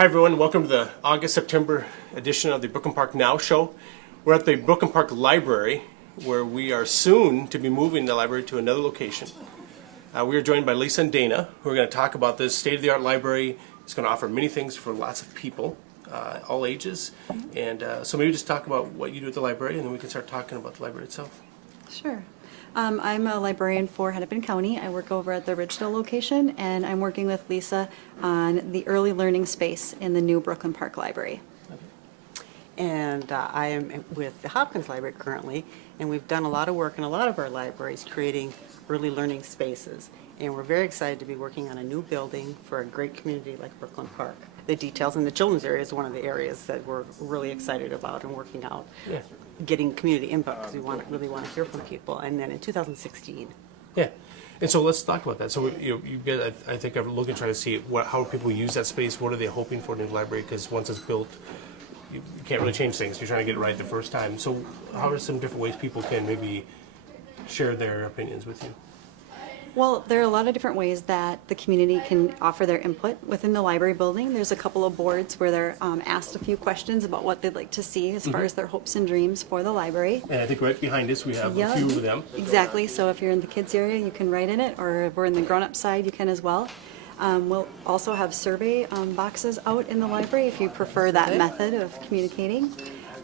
Hi everyone, welcome to the August-September edition of the Brooklyn Park Now show. We're at the Brooklyn Park Library, where we are soon to be moving the library to another location. We are joined by Lisa and Dana, who are going to talk about this state-of-the-art library. It's going to offer many things for lots of people, all ages. And so maybe just talk about what you do at the library, and then we can start talking about the library itself. Sure. I'm a librarian for Hennepin County. I work over at the Ridgedale location, and I'm working with Lisa on the early learning space in the new Brooklyn Park Library. And I am with the Hopkins Library currently, and we've done a lot of work in a lot of our libraries creating early learning spaces. And we're very excited to be working on a new building for a great community like Brooklyn Park. The details in the children's area is one of the areas that we're really excited about and working out. Yeah. Getting community input because we really want to hear from people. And then in 2016. Yeah, and so let's talk about that. So you get, I think I'm looking to try to see how people use that space. What are they hoping for in the library? Because once it's built, you can't really change things. You're trying to get it right the first time. So how are some different ways people can maybe share their opinions with you? Well, there are a lot of different ways that the community can offer their input within the library building. There's a couple of boards where they're asked a few questions about what they'd like to see as far as their hopes and dreams for the library. And I think right behind us we have a few of them. Exactly. So if you're in the kids area, you can write in it, or if we're in the grown-up side, you can as well. We'll also have survey boxes out in the library if you prefer that method of communicating.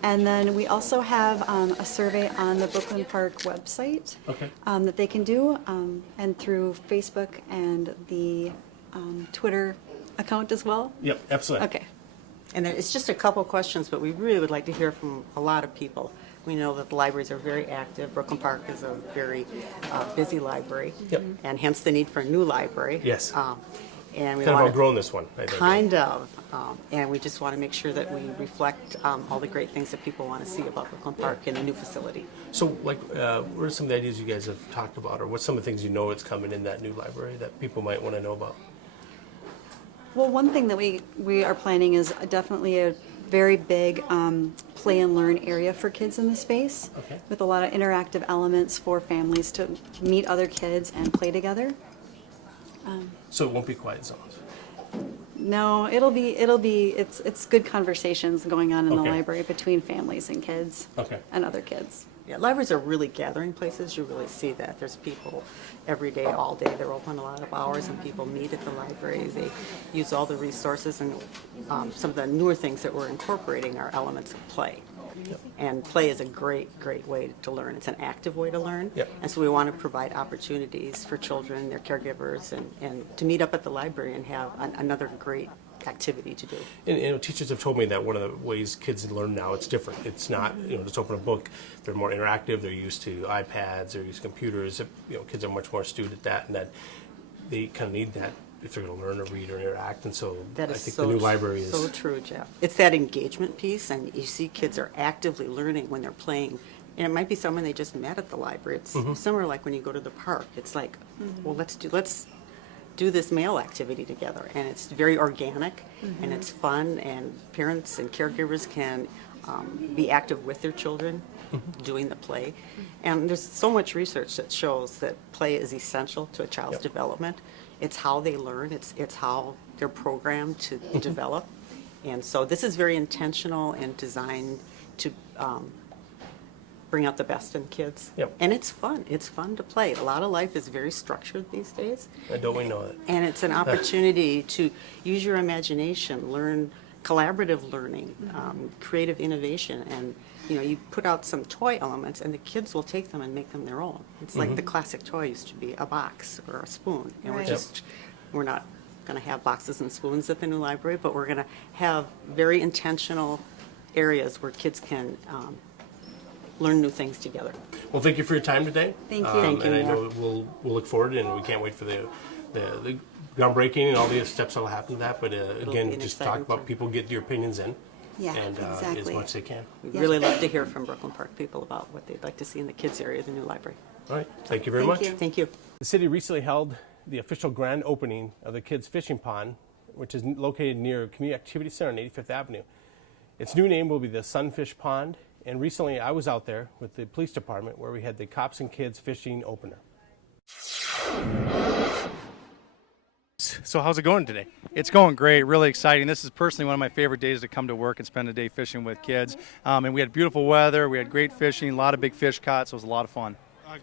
And then we also have a survey on the Brooklyn Park website that they can do, and through Facebook and the Twitter account as well. Yep, absolutely. Okay. And it's just a couple of questions, but we really would like to hear from a lot of people. We know that the libraries are very active. Brooklyn Park is a very busy library, and hence the need for a new library. Yes. And we Kind of want outgrown this one, I think. Kind of. And we just want to make sure that we reflect all the great things that people want to see about Brooklyn Park in the new facility. So, like, what are some of the ideas you guys have talked about, or what's some of the things you know it's coming in that new library that people might want to know about? Well, one thing that we are planning is definitely a very big play and learn area for kids in the space, with a lot of interactive elements for families to meet other kids and play together. So it won't be quiet zones. No, it's good conversations going on in the library between families and kids and other kids. Yeah, libraries are really gathering places. You really see that. There's people every day, all day. They're open a lot of hours, and people meet at the libraries. They use all the resources, and some of the newer things that we're incorporating are elements of play. And play is a great way to learn. It's an active way to learn. And so we want to provide opportunities for children, their caregivers, and to meet up at the library and have another great activity to do. And teachers have told me that one of the ways kids learn now, it's different. It's not, just open a book. They're more interactive. They're used to iPads. They're used to computers. Kids are much more astute at that, and that they kind of need that if they're going to learn to read or interact. And so I think the new library is so true, Jeff. It's that engagement piece, and you see kids are actively learning when they're playing. And it might be someone they just met at the library. It's similar like when you go to the park. It's like, well, let's do this mail activity together, and it's very organic and it's fun, and parents and caregivers can be active with their children doing the play. And there's so much research that shows that play is essential to a child's development. It's how they learn. It's how they're programmed to develop. And so this is very intentional and designed to bring out the best in kids. And it's fun. It's fun to play. A lot of life is very structured these days. Don't we know it? And it's an opportunity to use your imagination, learn collaborative learning, creative innovation, and you put out some toy elements, and the kids will take them and make them their own. It's like the classic toy used to be a box or a spoon, and we're not going to have boxes and spoons at the new library, but we're going to have very intentional areas where kids can learn new things together. Well, thank you for your time today. Thank you. Thank you. And I know we'll look forward, and we can't wait for the groundbreaking and all the steps that will happen to that. But again, just talk about people, get your opinions in. Exactly. As much as they can. We'd really love to hear from Brooklyn Park people about what they'd like to see in the kids area of the new library. All right. Thank you very much. Thank you. The city recently held the official grand opening of the kids' fishing pond, which is located near Community Activity Center on 85th Avenue. Its new name will be the Sunfish Pond, and recently I was out there with the police department where we had the Cops and Kids Fishing opener. So how's it going today? It's going great, really exciting. This is personally one of my favorite days to come to work and spend a day fishing with kids. And we had beautiful weather, we had great fishing, a lot of big fish caught, so it was a lot of fun.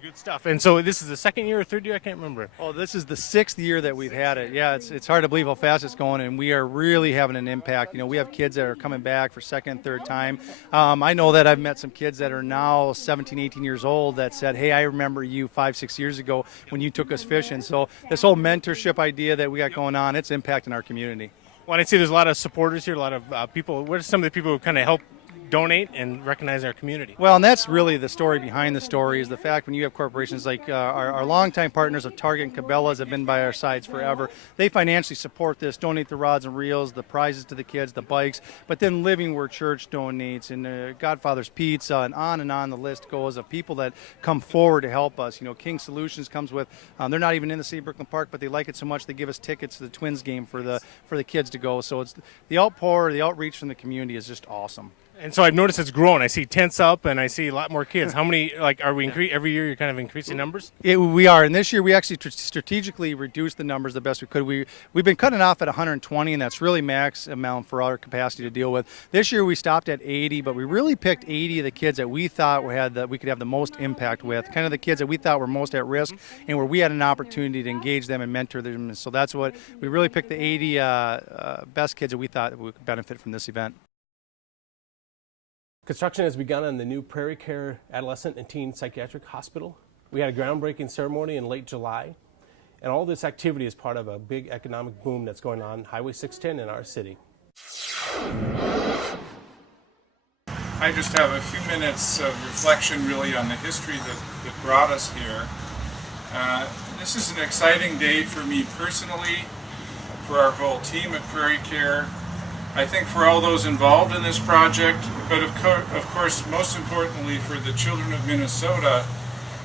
Good stuff. And so this is the second year or third year? I can't remember. Oh, this is the 6th year that we've had it. Yeah, it's hard to believe how fast it's going, and we are really having an impact. You know, we have kids that are coming back for second and third time. I know that I've met some kids that are now 17, 18 years old that said, hey, I remember you 5, 6 years ago when you took us fishing. So this whole mentorship idea that we got going on, it's impacting our community. Well, I see there's a lot of supporters here, a lot of people. What are some of the people who kind of help donate and recognize our community? Well, and that's really the story behind the story is the fact when you have corporations like our longtime partners of Target and Cabela's have been by our sides forever. They financially support this, donate the rods and reels, the prizes to the kids, the bikes, but then Living Word Church donates and Godfather's Pizza and on the list goes of people that come forward to help us. You know, King Solutions comes with, they're not even in the city of Brooklyn Park, but they like it so much they give us tickets to the Twins game for the kids to go. So it's the outpour, the outreach from the community is just awesome. And so I've noticed it's grown. I see tents up, and I see a lot more kids. How many, are we every year you're kind of increasing numbers? We are, and this year we actually strategically reduced the numbers the best we could. We've been cutting off at 120, and that's really max amount for our capacity to deal with. This year we stopped at 80, but we really picked 80 of the kids that we thought we could have the most impact with, kind of the kids that we thought were most at risk, and where we had an opportunity to engage them and mentor them. And so that's what we really picked, the 80 best kids that we thought would benefit from this event. Construction has begun on the new Prairie Care Adolescent and Teen Psychiatric Hospital. We had a groundbreaking ceremony in late July, and all this activity is part of a big economic boom that's going on Highway 610 in our city. I just have a few minutes of reflection really on the history that brought us here. This is an exciting day for me personally, for our whole team at Prairie Care, I think for all those involved in this project, but of course most importantly for the children of Minnesota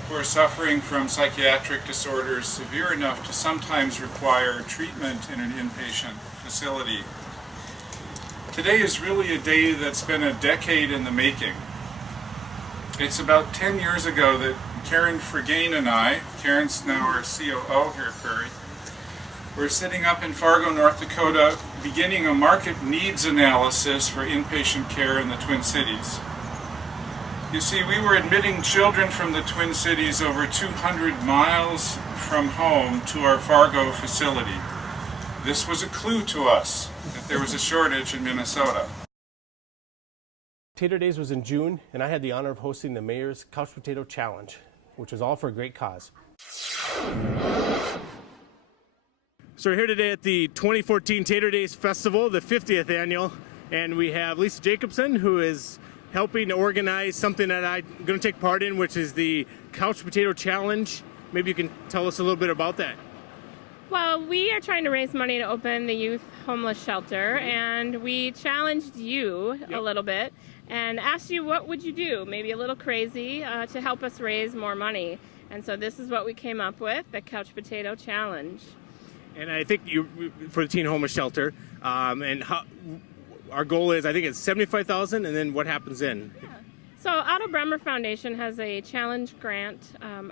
who are suffering from psychiatric disorders severe enough to sometimes require treatment in an inpatient facility. Today is really a day that's been a decade in the making. It's about 10 years ago that Karen Fergain and I, Karen's now our COO here at Prairie, we're sitting up in Fargo, North Dakota, beginning a market needs analysis for inpatient care in the Twin Cities. You see, we were admitting children from the Twin Cities over 200 miles from home to our Fargo facility. This was a clue to us that there was a shortage in Minnesota. Tater Days was in June, and I had the honor of hosting the Mayor's Couch Potato Challenge, which was all for a great cause. So we're here today at the 2014 Tater Days Festival, the 50th annual, and we have Lisa Jacobson, who is helping to organize something that I'm going to take part in, which is the Couch Potato Challenge. Maybe you can tell us a little bit about that. Well, we are trying to raise money to open the youth homeless shelter, and we challenged you a little bit and asked you what would you do, maybe a little crazy, to help us raise more money. And so this is what we came up with, the Couch Potato Challenge. And I think for the teen homeless shelter, and our goal is, I think it's $75,000, and then what happens then? Yeah. So Otto Bremer Foundation has a challenge grant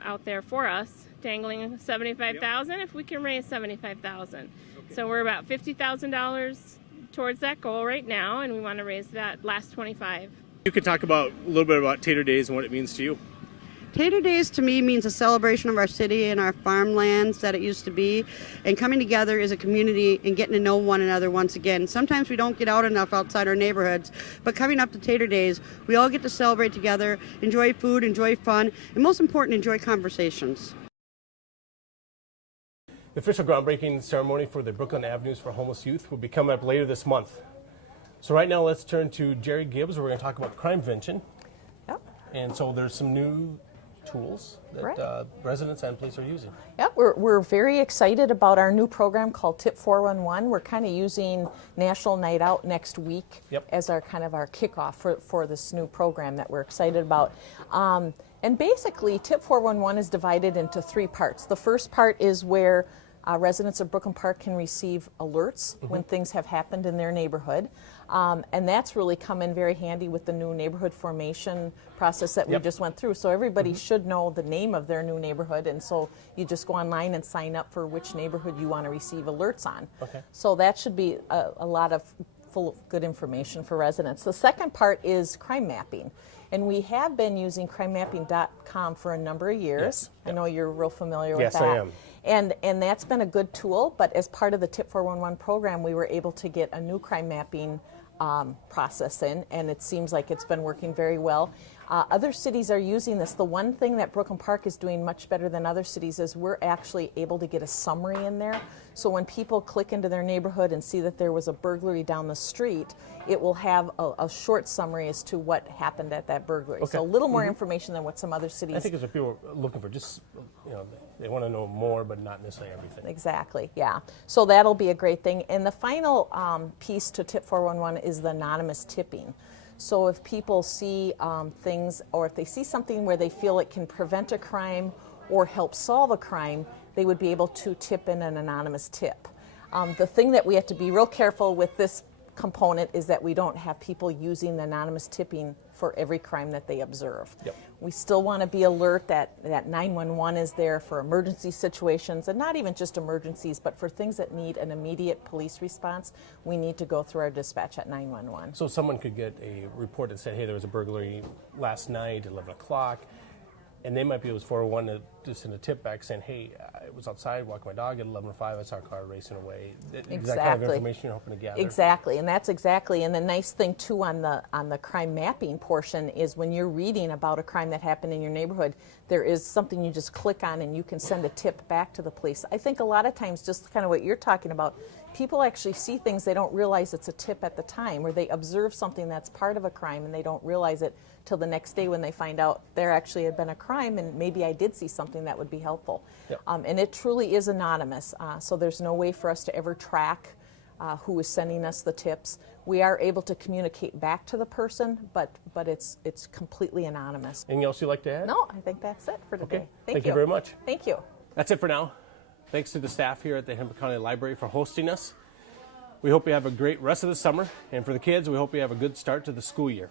out there for us, dangling $75,000 if we can raise $75,000. Okay. So we're about $50,000 towards that goal right now, and we want to raise that last $25,000. You could talk about a little bit about Tater Days and what it means to you. Tater Days to me means a celebration of our city and our farmlands that it used to be, and coming together as a community and getting to know one another once again. Sometimes we don't get out enough outside our neighborhoods, but coming up to Tater Days, we all get to celebrate together, enjoy food, enjoy fun, and most important, enjoy conversations. The official groundbreaking ceremony for the Brooklyn Avenues for Homeless Youth will be coming up later this month. So right now let's turn to Jerry Gibbs, where we're going to talk about crime prevention. Yep. And so there's some new tools that residents and police are using. Yep, we're very excited about our new program called Tip 411. We're kind of using National Night Out next week as our kind of our kickoff for this new program that we're excited about. And basically, Tip 411 is divided into 3 parts. The first part is where Residents of Brooklyn Park can receive alerts when things have happened in their neighborhood. And that's really come in very handy with the new neighborhood formation process that we just went through. So everybody should know the name of their new neighborhood, and so you just go online and sign up for which neighborhood you want to receive alerts on. Okay. So that should be a lot of full of good information for residents. The second part is crime mapping. And we have been using crimemapping.com for a number of years. Yes. I know you're real familiar with Yes, that. I am. And that's been a good tool, but as part of the TIP 411 program, we were able to get a new crime mapping process in, and it seems like it's been working very well. Other cities are using this. The one thing that Brooklyn Park is doing much better than other cities is we're actually able to get a summary in there. So when people click into their neighborhood and see that there was a burglary down the street, it will have a short summary as to what happened at that burglary. Okay. So a little more information than what some other cities. I think it's what people are looking for. Just, they want to know more, but not necessarily everything. Exactly, yeah. So that'll be a great thing. And the final piece to Tip 411 is the anonymous tipping. So if people see things, or if they see something where they feel it can prevent a crime or help solve a crime, they would be able to tip in an anonymous tip. The thing that we have to be real careful with this component is that we don't have people using the anonymous tipping for every crime that they observe. Yep. We still want to be alert that 911 is there for emergency situations, and not even just emergencies, but for things that need an immediate police response, we need to go through our dispatch at 911. So someone could get a report that said, hey, there was a burglary last night at 11 o'clock, and they might be able to 401 to just send a tip back saying, hey, I was outside walking my dog at 11:05, I saw a car racing away. Is that kind of information you're hoping to gather? Exactly, and that's exactly. And the nice thing too on the crime mapping portion is when you're reading about a crime that happened in your neighborhood, there is something you just click on and you can send a tip back to the police. I think a lot of times, just kind of what you're talking about, people actually see things they don't realize it's a tip at the time, or they observe something that's part of a crime and they don't realize it till the next day when they find out there actually had been a crime and maybe I did see something that would be helpful. Yep. And it truly is anonymous, so there's no way for us to ever track who is sending us the tips. We are able to communicate back to the person, but it's completely anonymous. Anything else you'd like to add? No, I think that's it for today. Okay. Thank you very much. Thank you. That's it for now. Thanks to the staff here at the Hennepin County Library for hosting us. We hope you have a great rest of the summer, and for the kids, we hope you have a good start to the school year.